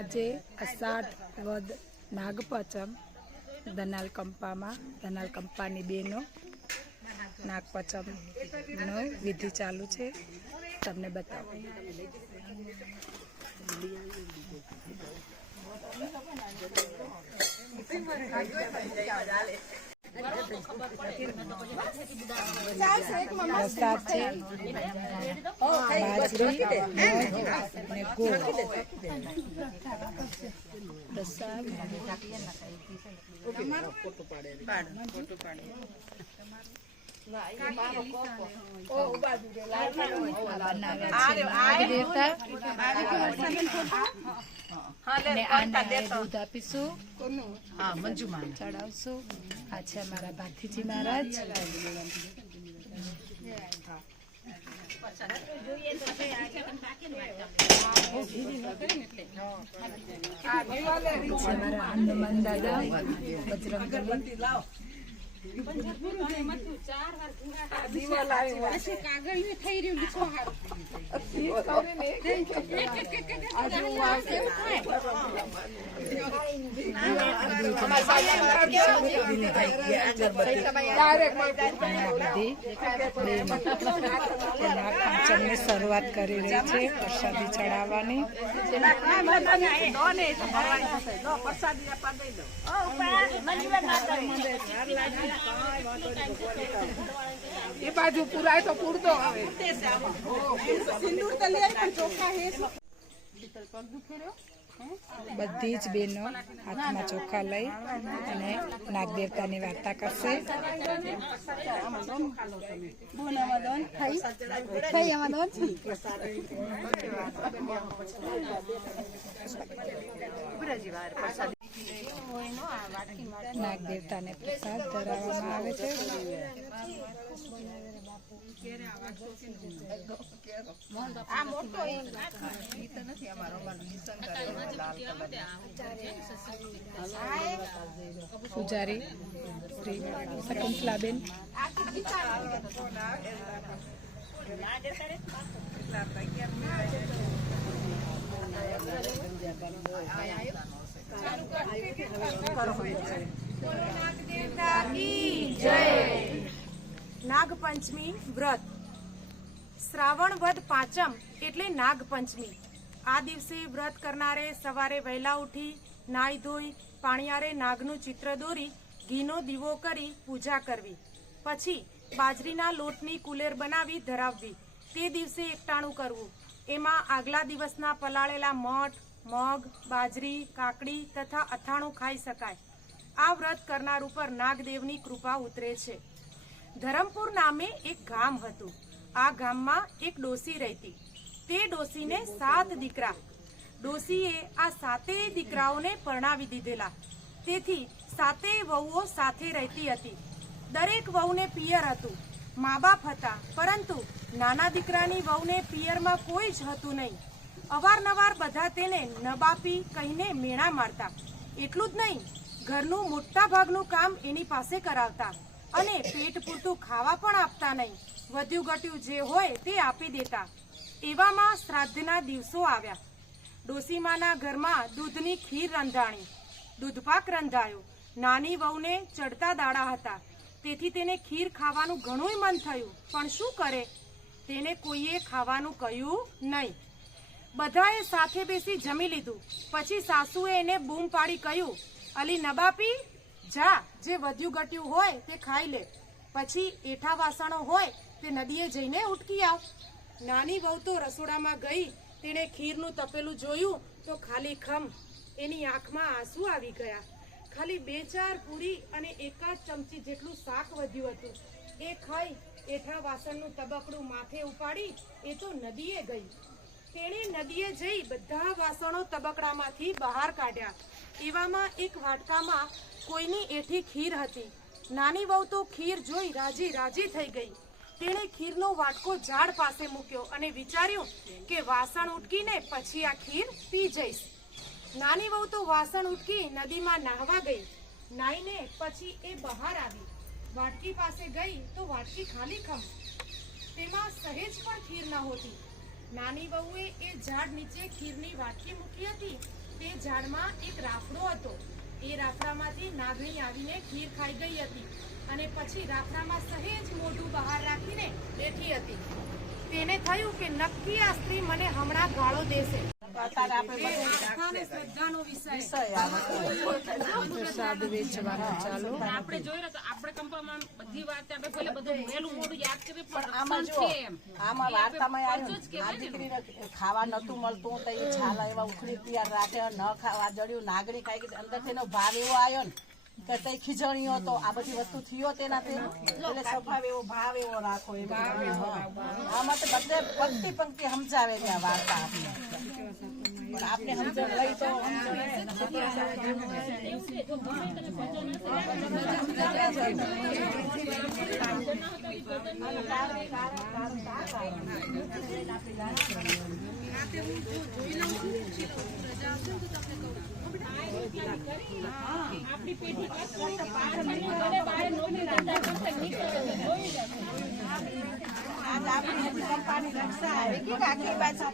આજે અષાઢ વદ નાગપંચમ ધનાલ કંપાની બહેનો નાગપંચમનો વિધિ ચાલુ છે, તમને બતાવો. પ્રસાદ છે બાજરી અને ગોળ. પ્રસાદ દૂધ આપીશું, ચડાવશું. આ છે અમારા ભાથીજી મહારાજ. અમારા હનુમાન દાદા, બજરંગબલી. પાંચમની શરૂઆત કરી રહી છે પ્રસાદી ચડાવવાની. એ બાજુ પુરાય તો પૂરતો આવે. બધી જ બહેનો હાથમાં ચોખા લઈ અને નાગદેવતાની વાર્તા કરશે. નાગદેવતાને પ્રસાદ ધરાવવામાં આવે છે. પૂજારી શ્રી શકુંતલાબેન. નાગપંચમી વ્રત. શ્રાવણ વદ પાંચમ એટલે નાગપંચમી. આ દિવસે વ્રત કરનારે સવારે વહેલા ઉઠી નાઈ ધોઈ પાણિયારે નાગનું ચિત્ર દોરી ઘીનો દીવો કરી પૂજા કરવી. પછી બાજરીના લોટની કુલેર બનાવી ધરાવવી. તે દિવસે એકટાણું કરવું. એમાં આગલા દિવસના પલાળેલા મઠ, મગ, બાજરી, કાકડી તથા અથાણું ખાઈ શકાય. આ વ્રત કરનાર ઉપર નાગદેવની કૃપા ઉતરે છે. ધરમપુર નામે એક ગામ હતું. આ ગામમાં એક ડોસી રહેતી. તે ડોસીને 7 દીકરા. ડોસીએ આ 7 દીકરાઓને પરણાવી દીધેલા. તેથી 7 વહુઓ સાથે રહેતી હતી. દરેક વહુને પિયર હતું, મા બાપ હતા, પરંતુ નાના દીકરાની વહુને પિયરમાં કોઈ જ હતું નહીં. અવારનવાર બધા તેને નબાપી કહીને મેણા મારતા. એટલું જ નહીં, ઘરનું મોટા ભાગનું કામ એની પાસે કરાવતા અને પેટ પૂરતું ખાવા પણ આપતા નહીં. વધ્યું ઘટ્યું જે હોય તે આપી દેતા. એવામાં શ્રાદ્ધના દિવસો આવ્યા. ડોસીમાના ઘરમાં દૂધની ખીર રંધાણી, દૂધપાક રંધાયો. નાની વહુને ચડતા દાડા હતા, તેથી તેને ખીર ખાવાનું ઘણું મન થયું, પણ શું કરે? તેને કોઈએ ખાવાનું કહ્યું નહીં. બધાએ સાથે બેસી જમી લીધું. પછી સાસુએ એને બૂમ પાડી કહ્યું, અલી નબાપી, જા, જે વધ્યું ઘટ્યું હોય તે ખાઈ લે. પછી એઠા વાસણો હોય તે નદીએ જઈને ઉટકી આવ. નાની વહુ તો રસોડામાં ગઈ. તેણે ખીરનું તપેલું જોયું તો ખાલી ખમ એની આંખમાં આંસુ આવી ગયા. ખાલી 2-4 પૂરી અને 1 ચમચી જેટલું શાક વધ્યું હતું. એ ખાઈ એઠા વાસણનું તબકડું માથે ઉપાડી એ તો નદીએ ગઈ. તેણે નદીએ જઈ બધા વાસણો તબકડામાંથી બહાર કાઢ્યા. એવામાં એક વાટકામાં કોઈની એઠી ખીર હતી. નાની વહુ તો ખીર જોઈ રાજી રાજી થઈ ગઈ. તેણે ખીરનો વાટકો ઝાડ પાસે મૂક્યો અને વિચાર્યું કે વાસણ ઉટકીને પછી આ ખીર પી જઈશ. નાની વહુ તો વાસણ ઉટકી નદીમાં નાહવા ગઈ. નાઈને પછી એ બહાર આવી. વાટકી પાસે ગઈ તો વાટકી ખાલી ખમ. તેમાં સહેજ પણ ખીર ન હોતી. નાની વહુએ એ ઝાડ નીચે ખીરની વાટકી મૂકી હતી તે ઝાડમાં એક રાફડો હતો. એ રાફડામાંથી નાગણી આવીને ખીર ખાઈ ગઈ હતી અને પછી રાફડામાં સહેજ મોઢું બહાર રાખીને બેઠી હતી. તેને થયું કે નક્કી આ સ્ત્રી મને હમણાં ગાળો દેશે. શ્રદ્ધાનો વિષય પ્રસાદ વેચવાનું ચાલુ. આપણે જોઈ રહ્યા આપણે કંપામાં બધી વાત આપણે પહેલા બધું વહેલું મોડું યાદ કરીએ પણ આમાં જો આમાં વાર્તામાં આવ્યું આ દીકરીને ખાવા નતું મળતું તો એ છાલા એવા ઉખડી તૈયાર રાખે ન ખાવા જડ્યું નાગણી ખાઈ ગઈ અંદરથી એનો ભાવ એવો આવ્યો ને કે કઈ ખીજણીઓ તો આ બધી વસ્તુ થયો તેનાથી એટલે સ્વભાવ એવો ભાવ એવો રાખો એવો આમાં તો બધે પંક્તિ પંક્તિ સમજાવે છે આ વાર્તા આપને પણ આપને સમજણ લઈ તો આપણી પેઢી બહાર નોકરી ધંધા કરતા નીકળે જોઈ આજ આપણી કંપાની રક્ષા આખી બાજુ